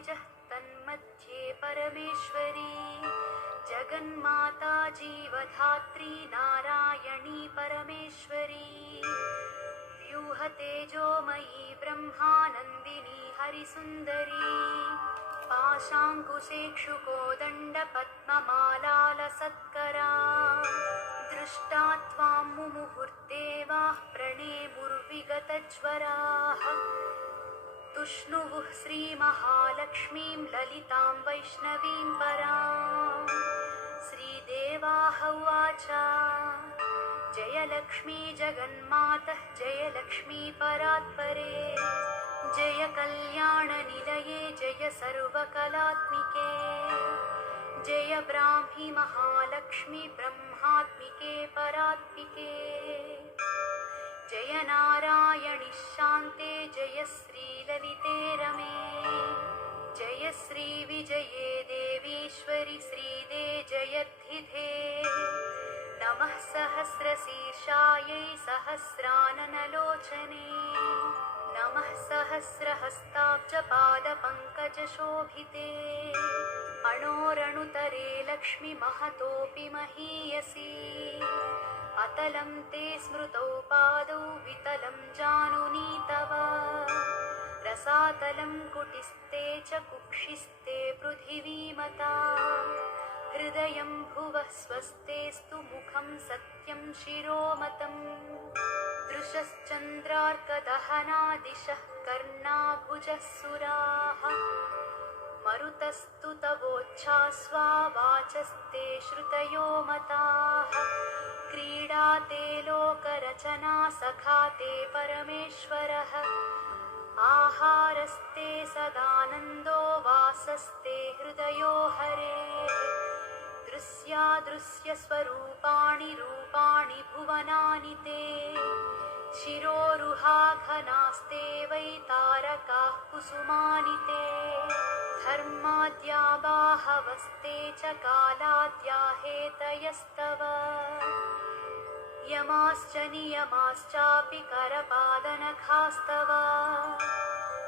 तेजः तन्मध्ये परमेश्वरी जगन्माता जीवधात्री नारायणी परमेश्वरी व्यूहतेजोमयी ब्रह्मानन्दिनी हरिसुन्दरी पाशाङ्कुशेक्षुकोदण्डपद्ममालालसत्करा दृष्टा त्वां मुमुहुर्देवाः प्रणेमुर्विगतज्वराः तुष्णुवुः श्रीमहालक्ष्मीं ललितां वैष्णवीं परां श्रीदेवाः उवाच जय लक्ष्मी जगन्मातः जय लक्ष्मी परात्परे जय कल्याणनिलये जय सर्वकलात्मिके जय ब्राह्मी महालक्ष्मी ब्रह्मात्मिके परात्मिके जय नारायणि शान्ते जय श्रीललिते रमे जय श्रीविजये देवीश्वरि श्रीदे जयद्धिधे नमः सहस्रशीर्षायै सहस्राननलोचने नमः सहस्रहस्ताब्जपादपङ्कजशोभिते अणोरणुतरे लक्ष्मी महतोऽपि महीयसी अतलं ते स्मृतौ पादौ वितलं जानुनी तव रसातलं कुटिस्ते च कुक्षिस्ते पृथिवीमता हृदयं भुवः स्वस्तेस्तु मुखं सत्यं शिरोमतम् दृशश्चन्द्रार्कदहनादिशः कर्णाभुजः सुराः मरुतस्तु तवोच्छ्वास्वा वाचस्ते श्रुतयो मताः क्रीडा ते लोकरचना सखा ते परमेश्वरः आहारस्ते सदानन्दो वासस्ते हृदयो हरेः दृश्यादृश्यस्वरूपाणि रूपाणि भुवनानि ते शिरोरुहाघनास्ते वै तारकाः कुसुमानि ते धर्माद्या बाहवस्ते च कालाद्या हेतयस्तव यमाश्च नियमाश्चापि करपादनखास्तव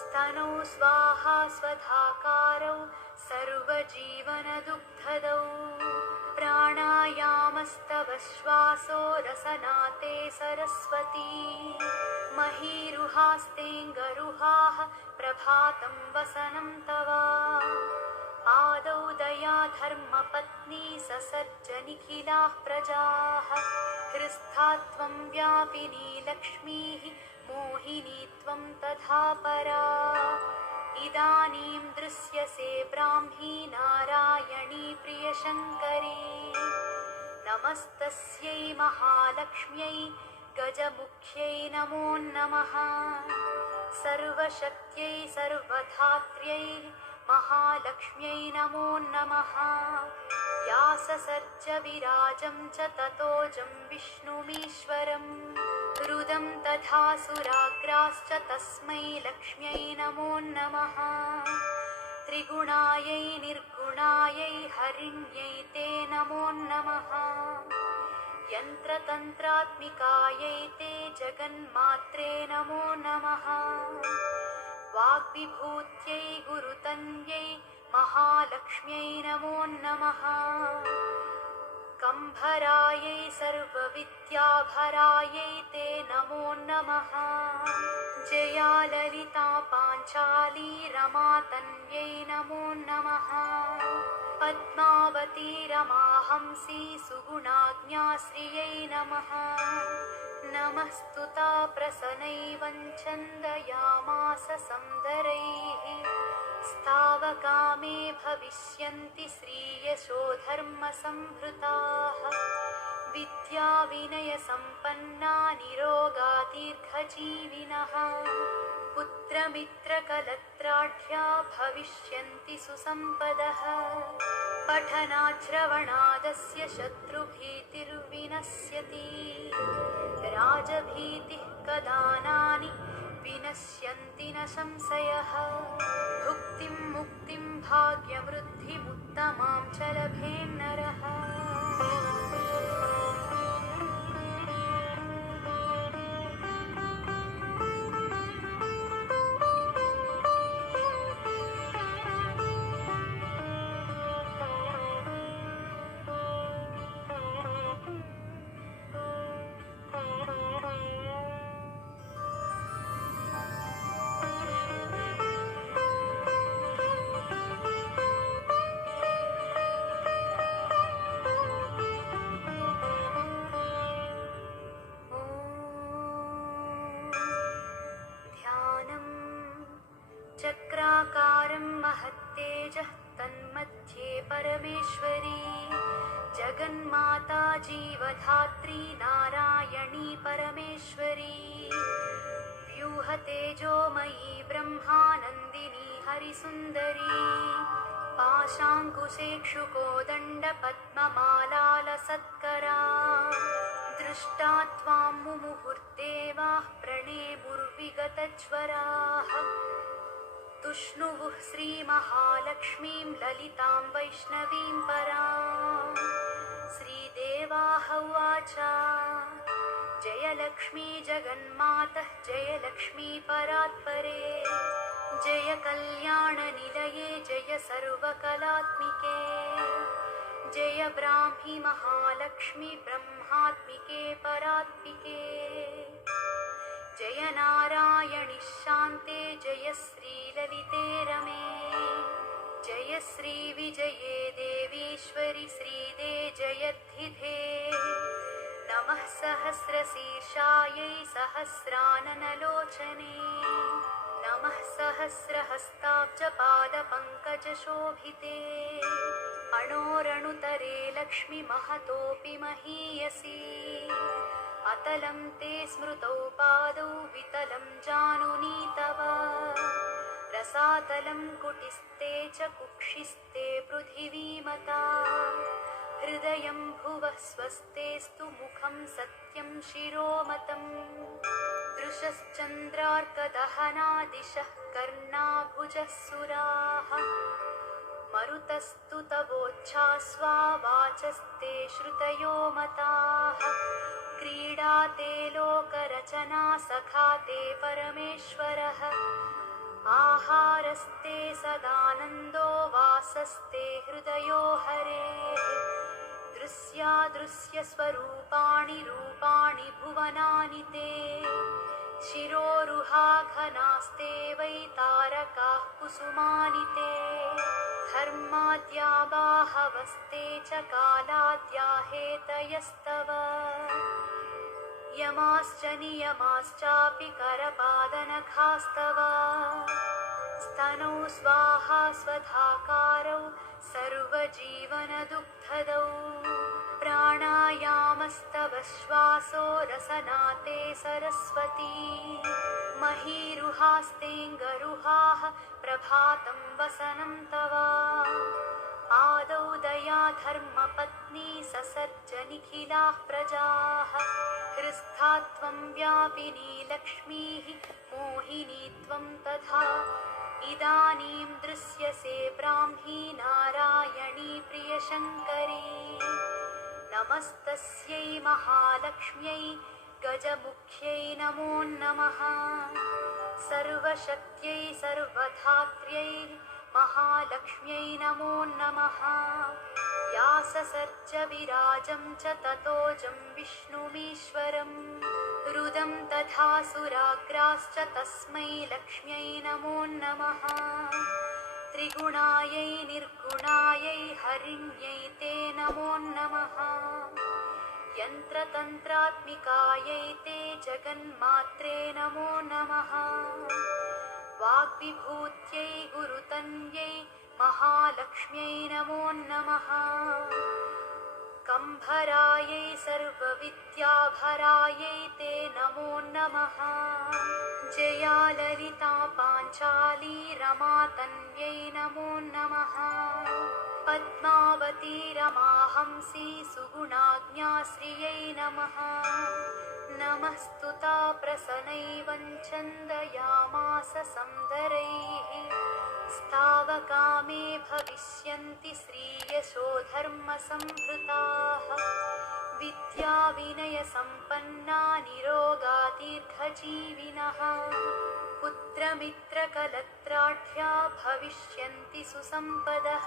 स्तनौ स्वाहा स्वधाकारौ सर्वजीवनदुग्धदौ प्राणायामस्तव श्वासो रसनाते सरस्वती महीरुहास्तेऽङ्गरुहाः प्रभातं वसनं तव आदौ दया धर्मपत्नी ससर्ज निखिलाः प्रजाः हृस्था त्वं व्यापिनी लक्ष्मीः मोहिनी त्वं तथा परा इदानीं दृश्यसे ब्राह्मी नारायणी प्रियशङ्करी नमस्तस्यै महालक्ष्म्यै गजमुख्यै नमो नमः सर्वशक्त्यै सर्वधात्र्यै महालक्ष्म्यै नमो नमः या ससर्ज विराजं च ततोजं विष्णुमीश्वरम् रुदं तथा सुराग्राश्च तस्मै लक्ष्म्यै नमो नमः त्रिगुणायै निर्गुणायै हरिण्यै ते नमो नमः यन्त्रतन्त्रात्मिकायै ते जगन्मात्रे नमो नमः वाग्विभूत्यै गुरुतन्यै महालक्ष्म्यै नमो नमः कंभरायै सर्वविद्याभरायै ते नमो नमः जया ललिता पाञ्चाली रमातन्यै नमो नमः पद्मावती रमाहंसी सुगुणाज्ञाश्रियै नमः नमस्तुता प्रसन्नैवं छन्दयामास सन्दरैः स्थावकामे भविष्यन्ति श्रीयशोधर्मसंभृताः विद्याविनयसम्पन्ना निरोगा दीर्घजीविनः पुत्रमित्रकलत्राढ्या भविष्यन्ति सुसम्पदः पठनाश्रवणादस्य शत्रुभीतिर्विनश्यति राजभीतिः कदानानि विनश्यन्ति न संशयः भुक्तिं मुक्तिं भाग्यवृद्धिमुत्तमां च लभेन्नरः निराकारं महत्तेजः तन्मध्ये परमेश्वरी जगन्माता जीवधात्री नारायणी परमेश्वरी व्यूहतेजोमयी ब्रह्मानन्दिनी हरिसुन्दरी पाशाङ्कुशेक्षुकोदण्डपद्ममालालसत्करा दृष्टा त्वां मुमुहुर्देवाः प्रणेमुर्विगतज्वराः तुष्णुवुः श्रीमहालक्ष्मीं ललितां वैष्णवीं पराम् श्रीदेवाः उवाच जय लक्ष्मी जगन्मातः जय लक्ष्मी परात्परे जय कल्याणनिलये जय सर्वकलात्मिके जय ब्राह्मी महालक्ष्मी ब्रह्मात्मिके परात्मिके जय नारायणि शान्ते जय श्रीललिते रमे जय श्रीविजये देवीश्वरि श्रीदे जयद्धिधे नमः सहस्रशीर्षायै सहस्राननलोचने नमः सहस्रहस्ताब्जपादपङ्कजशोभिते अणोरणुतरे लक्ष्मी महतोऽपि महीयसी अतलं ते स्मृतौ पादौ वितलं जानुनी तव रसातलं कुटिस्ते च कुक्षिस्ते पृथिवीमता हृदयं भुवः स्वस्तेस्तु मुखं सत्यं शिरोमतम् दृशश्चन्द्रार्कदहना दिशः कर्णाभुजः सुराः मरुतस्तु तवोच्छ्वासा वाचस्ते श्रुतयो मताः क्रीडा ते लोकरचना सखा ते परमेश्वरः आहारस्ते सदानन्दो वासस्ते हृदयो हरेः दृश्यादृश्यस्वरूपाणि रूपाणि भुवनानि ते शिरोरुहाघनास्ते वै तारकाः कुसुमानि ते धर्माद्या बाहवस्ते च कालाद्या हेतयस्तव यमाश्च नियमाश्चापि करपादनखास्तव स्तनौ स्वाहा स्वधाकारौ सर्वजीवनदुग्धदौ प्राणायामस्तव श्वासो रसनाते सरस्वती महीरुहास्तेऽङ्गरुहाः प्रभातं वसनं तव आदौ दया धर्मपत्नी ससर्ज निखिलाः प्रजाः हृस्था त्वं व्यापिनी लक्ष्मीः मोहिनी त्वं तथा इदानीं दृश्यसे ब्राह्मी नारायणी प्रियशङ्करी नमस्तस्यै महालक्ष्म्यै गजमुख्यै नमो नमः सर्वशक्त्यै सर्वधात्र्यै महालक्ष्म्यै नमो नमः या ससर्ज विराजं च ततोजं विष्णुमीश्वरं रुदं तथा सुराग्राश्च तस्मै लक्ष्म्यै नमो नमः त्रिगुणायै निर्गुणायै हरिण्यै ते नमो नमः यन्त्रतन्त्रात्मिकायै ते जगन्मात्रे नमो नमः वाग्विभूत्यै गुरुतन्यै महालक्ष्म्यै नमो नमः कम्भरायै सर्वविद्याभरायै ते नमो नमः जया ललिता पाञ्चाली रमा तन्यै नमो नमः पद्मावती रमाहंसी सुगुणाज्ञाश्रियै नमः नमस्तुता प्रसनैवञ्छन्दयामास संदरैः स्तावकामे भविष्यन्ति श्रीयशो धर्मसंभृताः विद्या विनयसम्पन्ना निरोगा दीर्घजीविनः पुत्रमित्रकलत्राढ्या भविष्यन्ति सुसम्पदः।